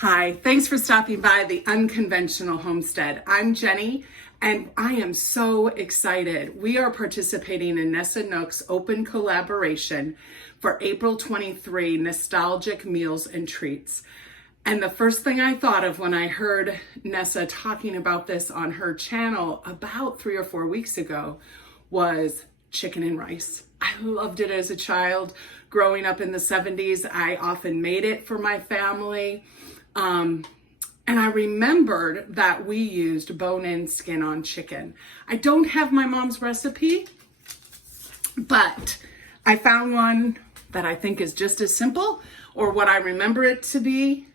Hi, thanks for stopping by the Unconventional Homestead. I'm Jenny, and I am so excited. We are participating in Nessa Nook's open collaboration for April 23 Nostalgic Meals and Treats. And the first thing I thought of when I heard Nessa talking about this on her channel about 3 or 4 weeks ago was chicken and rice. I loved it as a child. Growing up in the 70s, I often made it for my family. And I remembered that we used bone-in, skin-on chicken. I don't have my mom's recipe, but I found one that I think is just as simple, or what I remember it to be.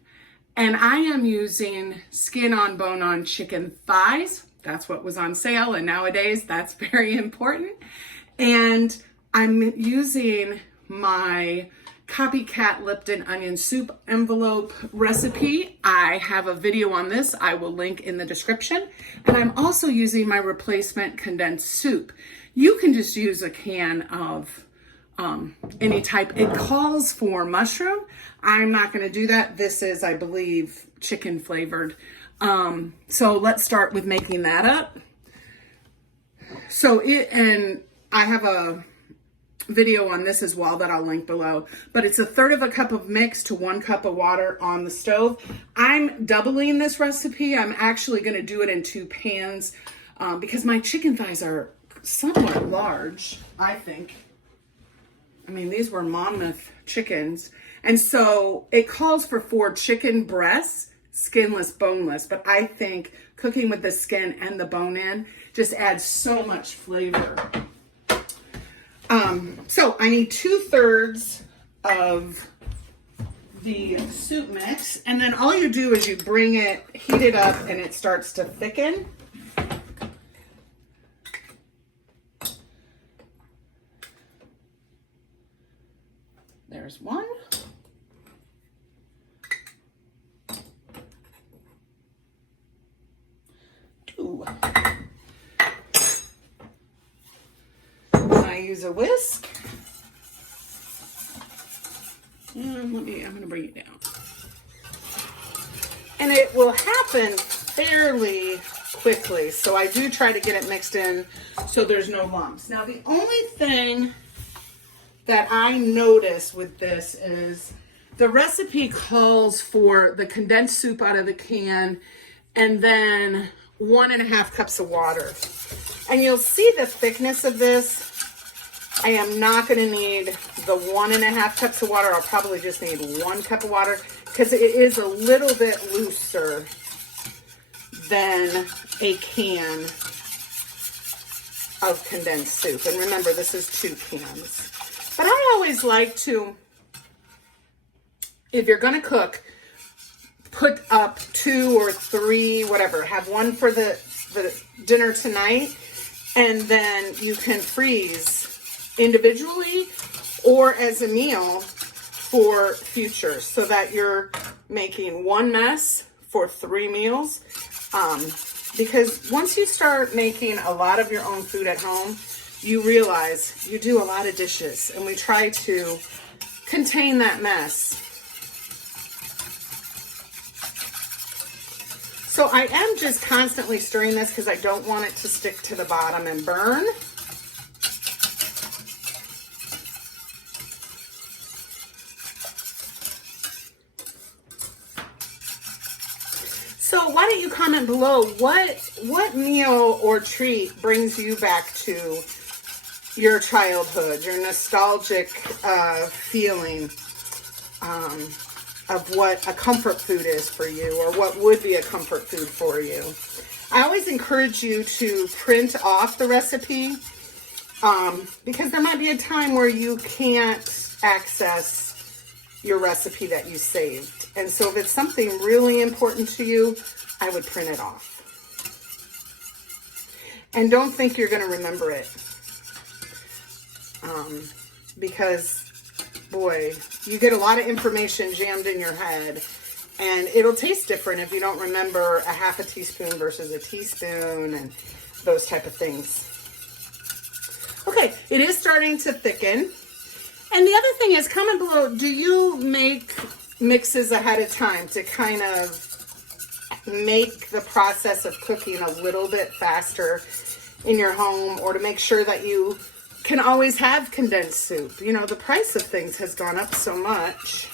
And I am using skin-on, bone-on chicken thighs. That's what was on sale, and nowadays that's very important. And I'm using my copycat Lipton onion soup envelope recipe. I have a video on this I will link in the description. And I'm also using my replacement condensed soup. You can just use a can of any type. It calls for mushroom. I'm not going to do that. This is, I believe, chicken flavored. So let's start with making that up. And I have a video on this as well that I'll link below, but it's 1/3 cup of mix to 1 cup of water on the stove. I'm doubling this recipe. I'm actually going to do it in 2 pans because my chicken thighs are somewhat large, I think. I mean, these were mammoth chickens. And so it calls for 4 chicken breasts, skinless, boneless, but I think cooking with the skin and the bone in just adds so much flavor. So I need 2/3 of the soup mix, and then all you do is you bring it, heat it up, and it starts to thicken. There's 1. Two. I use a whisk. And I'm going to bring it down. And it will happen fairly quickly. So I do try to get it mixed in so there's no lumps. Now the only thing that I notice with this is the recipe calls for the condensed soup out of the can and then 1.5 cups of water. And you'll see the thickness of this. I am not going to need the 1.5 cups of water. I'll probably just need 1 cup of water because it is a little bit looser than a can of condensed soup. And remember, this is 2 cans. But I always like to, if you're going to cook, put up 2 or 3, whatever. Have 1 for the dinner tonight, and then you can freeze individually or as a meal for future, so that you're making 1 mess for 3 meals. Because once you start making a lot of your own food at home, you realize you do a lot of dishes, and we try to contain that mess. So I am just constantly stirring this because I don't want it to stick to the bottom and burn. So why don't you comment below what meal or treat brings you back to your childhood, your nostalgic feeling of what a comfort food is for you, or what would be a comfort food for you. I always encourage you to print off the recipe because there might be a time where you can't access your recipe that you saved. And so if it's something really important to you, I would print it off. And don't think you're going to remember it. Because, boy, you get a lot of information jammed in your head, and it'll taste different if you don't remember a 1/2 teaspoon versus a teaspoon and those type of things. Okay, it is starting to thicken. And the other thing is, comment below, do you make mixes ahead of time to kind of make the process of cooking a little bit faster in your home, or to make sure that you can always have condensed soup. You know, the price of things has gone up so much.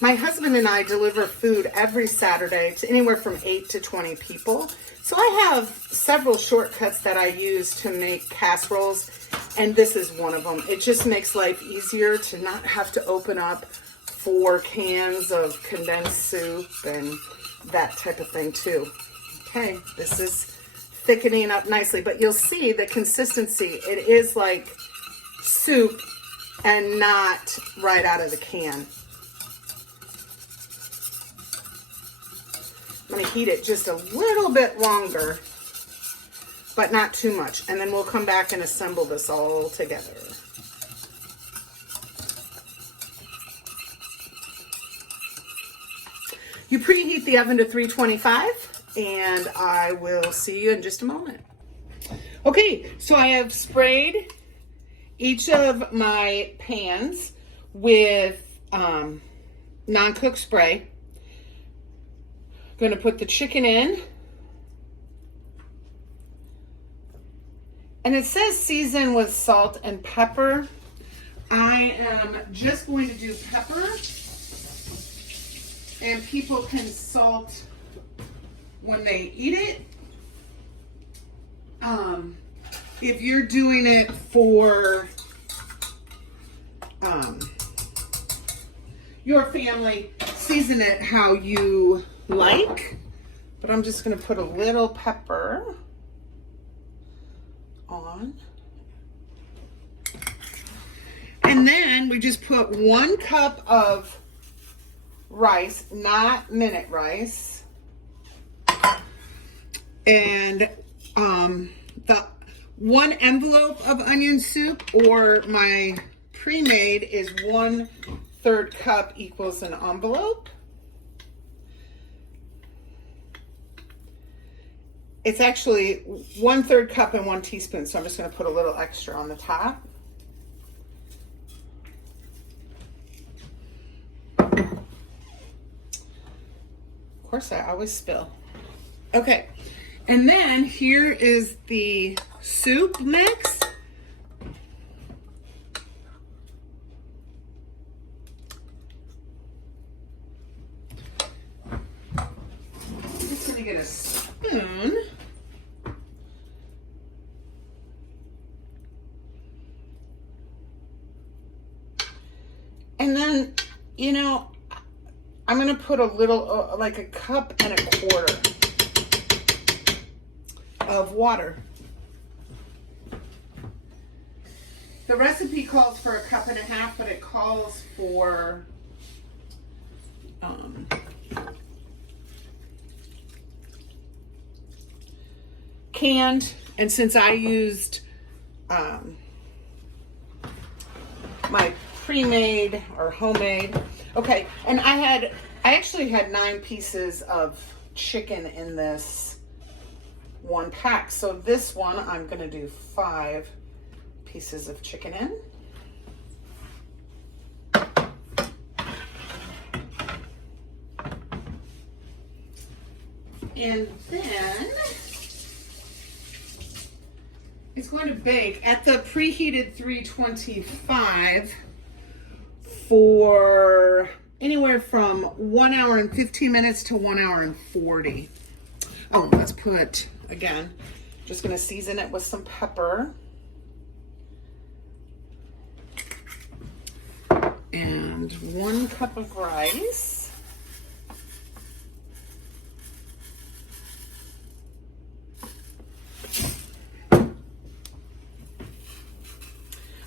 My husband and I deliver food every Saturday to anywhere from 8 to 20 people. So I have several shortcuts that I use to make casseroles, and this is one of them. It just makes life easier to not have to open up 4 cans of condensed soup and that type of thing too. Okay, this is thickening up nicely, but you'll see the consistency. It is like soup and not right out of the can. I'm going to heat it just a little bit longer, but not too much. And then we'll come back and assemble this all together. You preheat the oven to 325, and I will see you in just a moment. Okay, so I have sprayed each of my pans with non-cook spray. I'm going to put the chicken in. And it says season with salt and pepper. I am just going to do pepper. And people can salt when they eat it. If you're doing it for your family, season it how you like. But I'm just going to put a little pepper on. And then we just put 1 cup of rice, not minute rice, and the 1 envelope of onion soup, or my pre-made is 1/3 cup equals an envelope. It's actually 1/3 cup and 1 teaspoon, so I'm just going to put a little extra on the top. Of course, I always spill. Okay, and then here is the soup mix. I'm just going to get a spoon. And then, you know, I'm going to put a little, like 1.25 cups of water. The recipe calls for 1.5 cups, but it calls for canned. And since I used my pre-made or homemade. Okay, and I actually had 9 pieces of chicken in this 1 pack. So this one, I'm gonna do 5 pieces of chicken in. And then it's going to bake at the preheated 325 for anywhere from 1 hour and 15 minutes to 1 hour and 40. Oh, let's put, again, just gonna season it with some pepper. And 1 cup of rice.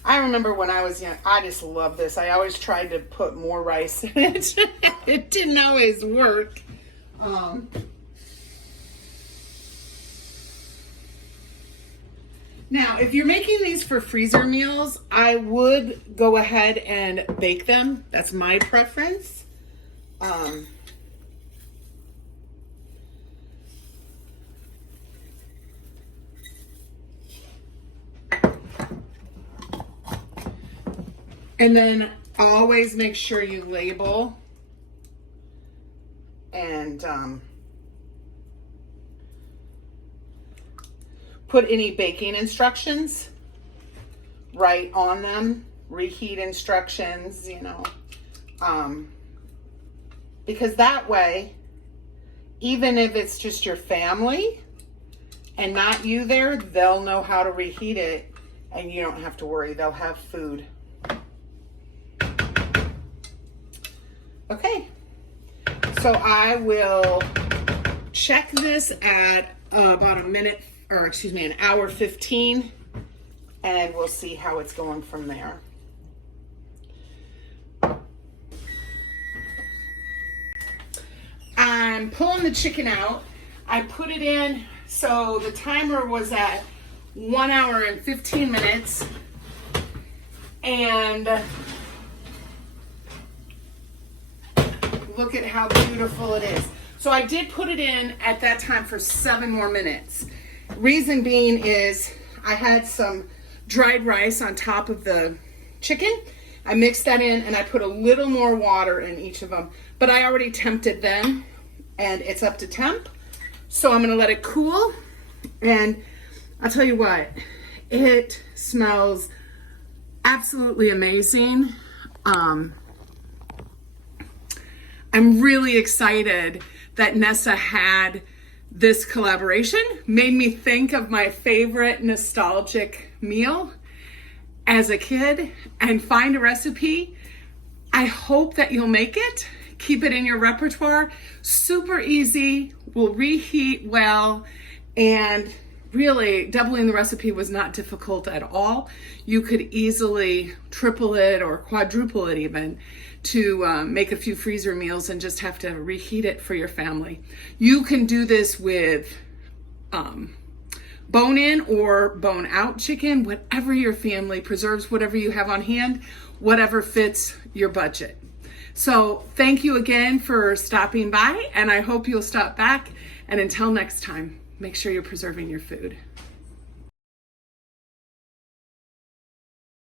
I remember when I was young, I just loved this. I always tried to put more rice in it. It didn't always work. Now, if you're making these for freezer meals, I would go ahead and bake them. That's my preference. And then Always make sure you label and put any baking instructions right on them, reheat instructions, you know, because that way, even if it's just your family and not you there, they'll know how to reheat it and you don't have to worry. They'll have food. Okay, so I will check this at about an hour 15, and we'll see how it's going from there. I'm pulling the chicken out. I put it in, so the timer was at 1 hour and 15 minutes, and look at how beautiful it is. So I did put it in at that time for 7 more minutes. Reason being is I had some dried rice on top of the chicken. I mixed that in and I put a little more water in each of them, but I already temped it then and it's up to temp. So I'm gonna let it cool, and I'll tell you what, it smells absolutely amazing. I'm really excited that Nessa had this collaboration. Made me think of my favorite nostalgic meal as a kid and find a recipe. I hope that you'll make it. Keep it in your repertoire. Super easy, will reheat well, and really doubling the recipe was not difficult at all. You could easily triple it or quadruple it even to make a few freezer meals and just have to reheat it for your family. You can do this with bone-in or bone-out chicken, whatever your family preserves, whatever you have on hand, whatever fits your budget. So thank you again for stopping by, and I hope you'll stop back. And until next time, make sure you're preserving your food.